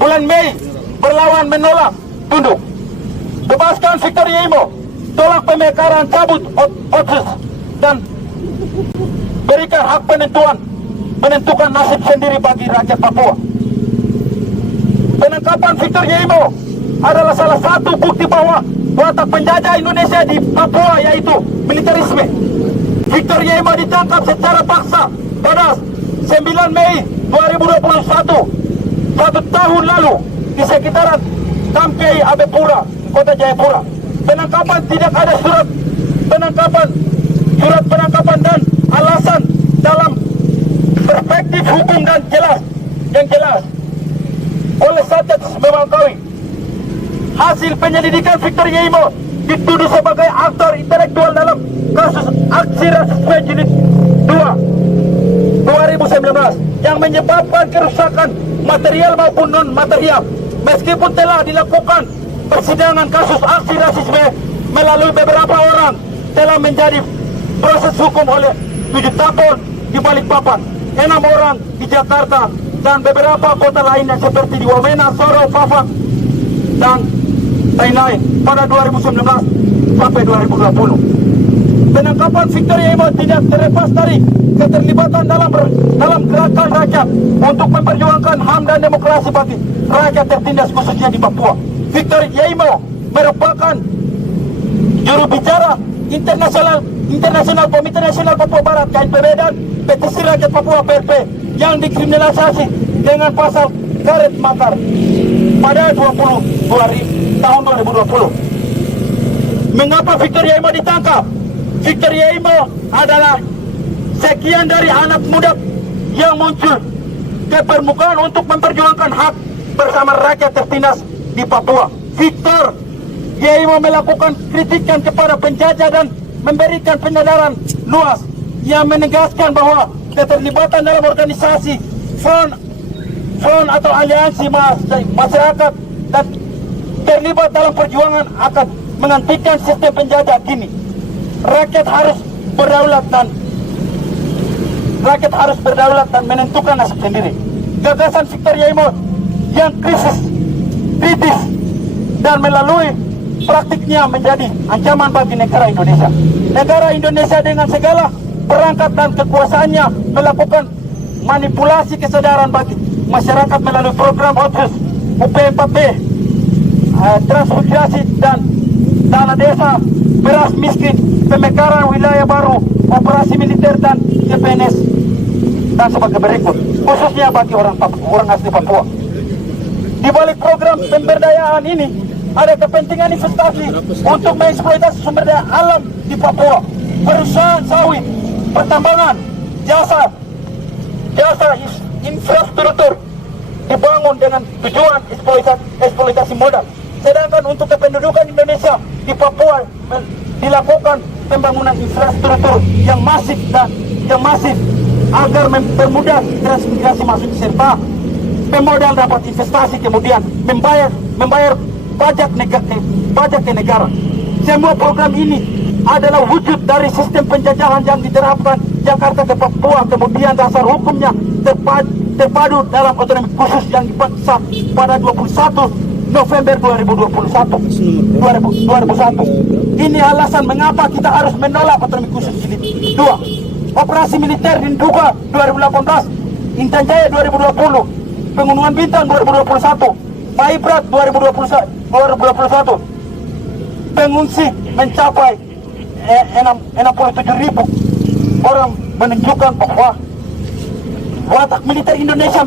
bulan Mei berlawan menolak tunduk. Bebaskan Victor Yemo, tolak pemekaran, cabut otsus dan berikan hak menentukan nasib sendiri bagi rakyat Papua. Penangkapan Victor Yemo adalah salah satu bukti bahwa watak penjajah Indonesia di Papua yaitu militerisme. Victor Yemo ditangkap secara paksa pada 9 Mei 2021, 1 tahun lalu di sekitaran Kampei Abepura, Kota Jayapura. Penangkapan tidak ada surat penangkapan dan alasan dalam perspektif hukum dan yang jelas oleh Satgas Memangkawi. Hasil penyelidikan Victor Yemo dituduh sebagai aktor intelektual dalam kasus aksi rasisme jilid 2 2019 yang menyebabkan kerusakan material maupun non-material. Meskipun telah dilakukan persidangan kasus aksi rasisme melalui beberapa orang, telah menjadi proses hukum oleh 7 tahun di Balikpapan, 6 orang di Jakarta, dan beberapa kota lainnya seperti di Wamena, Sorong, Pafak, dan lain-lain pada 2019 sampai 2020. Penangkapan Victor Yemo tidak terlepas dari keterlibatan dalam gerakan rakyat untuk memperjuangkan HAM dan demokrasi bagi rakyat tertindas khususnya di Papua. Victor Yemo merupakan juru bicara internasional Komite Nasional Papua Barat KNPB dan Petisi Rakyat Papua PRP yang dikriminalisasi dengan pasal karet makar pada tahun 2020. Mengapa Victor Yemo ditangkap? Victor Yemo adalah sekian dari anak muda yang muncul ke permukaan untuk memperjuangkan hak bersama rakyat tertindas di Papua. Victor Yemo melakukan kritikan kepada penjajah dan memberikan penyadaran luas yang menegaskan bahwa keterlibatan dalam organisasi front atau aliansi masyarakat dan terlibat dalam perjuangan akan menghentikan sistem penjajah kini. Rakyat harus berdaulat dan menentukan nasib sendiri. Gagasan Victor Yemo yang kritis dan melalui praktiknya menjadi ancaman bagi negara Indonesia. Negara Indonesia dengan segala perangkat dan kekuasaannya melakukan manipulasi kesadaran bagi masyarakat melalui program OTSUS, UP4B, transmigrasi dan dana desa, beras miskin, pemekaran wilayah baru, operasi militer dan CPNS dan sebagai berikut, khususnya bagi orang asli Papua. Di balik program pemberdayaan ini ada kepentingan investasi untuk mengeksploitasi sumber daya alam di Papua. Perusahaan sawit, pertambangan, jasa infrastruktur dibangun dengan tujuan eksploitasi modal. Sedangkan untuk kependudukan Indonesia di Papua dilakukan pembangunan infrastruktur yang masif agar mempermudah transmigrasi masuk serta pemodal dapat investasi kemudian membayar pajak ke negara. Semua program ini adalah wujud dari sistem penjajahan yang diterapkan Jakarta ke Papua, kemudian dasar hukumnya terpadu dalam otonomi khusus yang dipaksa pada 21 November 2001. Ini alasan mengapa kita harus menolak otonomi khusus jilid 2. Operasi militer di Nduga 2018, Intan Jaya 2020, Pegunungan Bintang 2021, Maibrat 2021. Pengungsi mencapai 67.000 orang, menunjukkan bahwa watak militer Indonesia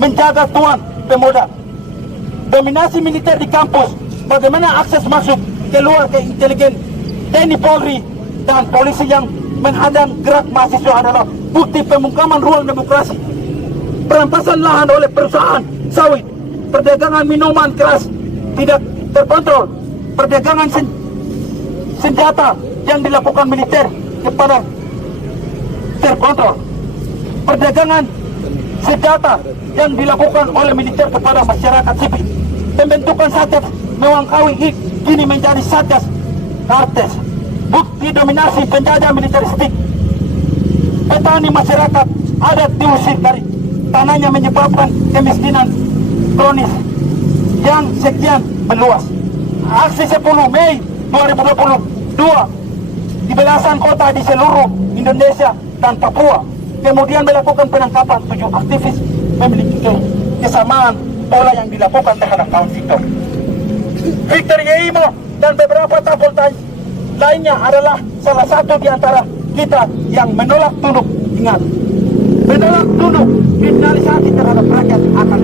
menjaga tuan pemodal. Dominasi militer di kampus, bagaimana akses masuk keluar ke intelijen, TNI Polri dan polisi yang menghadang gerak mahasiswa adalah bukti pemungkaman ruang demokrasi. Perampasan lahan oleh perusahaan sawit, perdagangan minuman keras tidak terkontrol, perdagangan senjata yang dilakukan militer kepada terkontrol, perdagangan senjata yang dilakukan oleh militer kepada masyarakat sipil. Pembentukan Satgas Memangkawi kini menjadi Satgas Kartes, bukti dominasi penjajah militeristik. Petani masyarakat adat diusir dari tanahnya menyebabkan kemiskinan kronis yang sekian meluas. Aksi 10 Mei 2022 di belasan kota di seluruh Indonesia dan Papua, kemudian melakukan penangkapan 7 aktivis memiliki kesamaan pola yang dilakukan terhadap kawan Victor Yeimo dan beberapa tapol lainnya adalah salah satu di antara kita yang menolak tunduk. Ingat, menolak tunduk kriminalisasi terhadap rakyat akan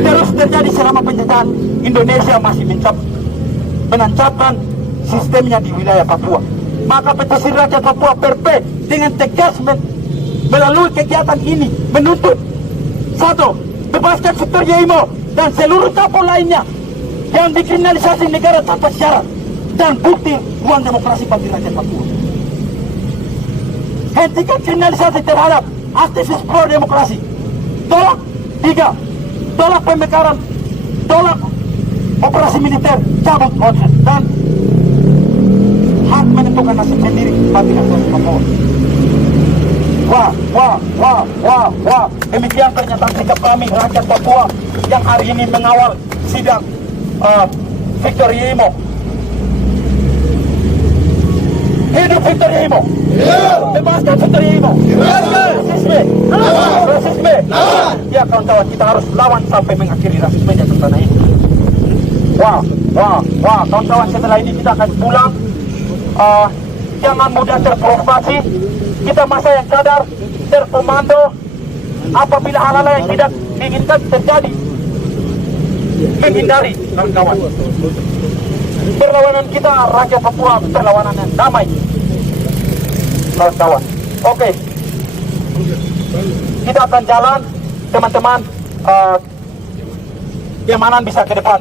terus terjadi selama penjajahan Indonesia masih menancapkan sistemnya di wilayah Papua. Maka petisi rakyat Papua PRP dengan tegas melalui kegiatan ini menuntut: 1. Bebaskan Victor Yeimo dan seluruh tapol lainnya yang dikriminalisasi negara tanpa syarat dan bukti ruang demokrasi bagi rakyat Papua. Hentikan kriminalisasi terhadap aktivis pro demokrasi. Tolak 3. Tolak pemekaran, tolak operasi militer, cabut ODR dan hak menentukan nasib sendiri bagi rakyat Papua. Wah. Demikian pernyataan sikap kami rakyat Papua yang hari ini mengawal sidang Victor Yeimo. Hidup Victor Yeimo. Bebaskan Victor Yeimo. Rasisme. Ya kawan-kawan, kita harus lawan sampai mengakhiri rasisme di tanah ini. Wah, kawan-kawan, setelah ini kita akan pulang. Jangan mudah terprovokasi. Kita masa yang sadar, terkomando apabila hal-hal yang tidak diinginkan terjadi. Menghindari, kawan-kawan. Perlawanan kita rakyat Papua, perlawanan yang damai, kawan-kawan. Oke, kita akan jalan, teman-teman. Keamanan bisa ke depan.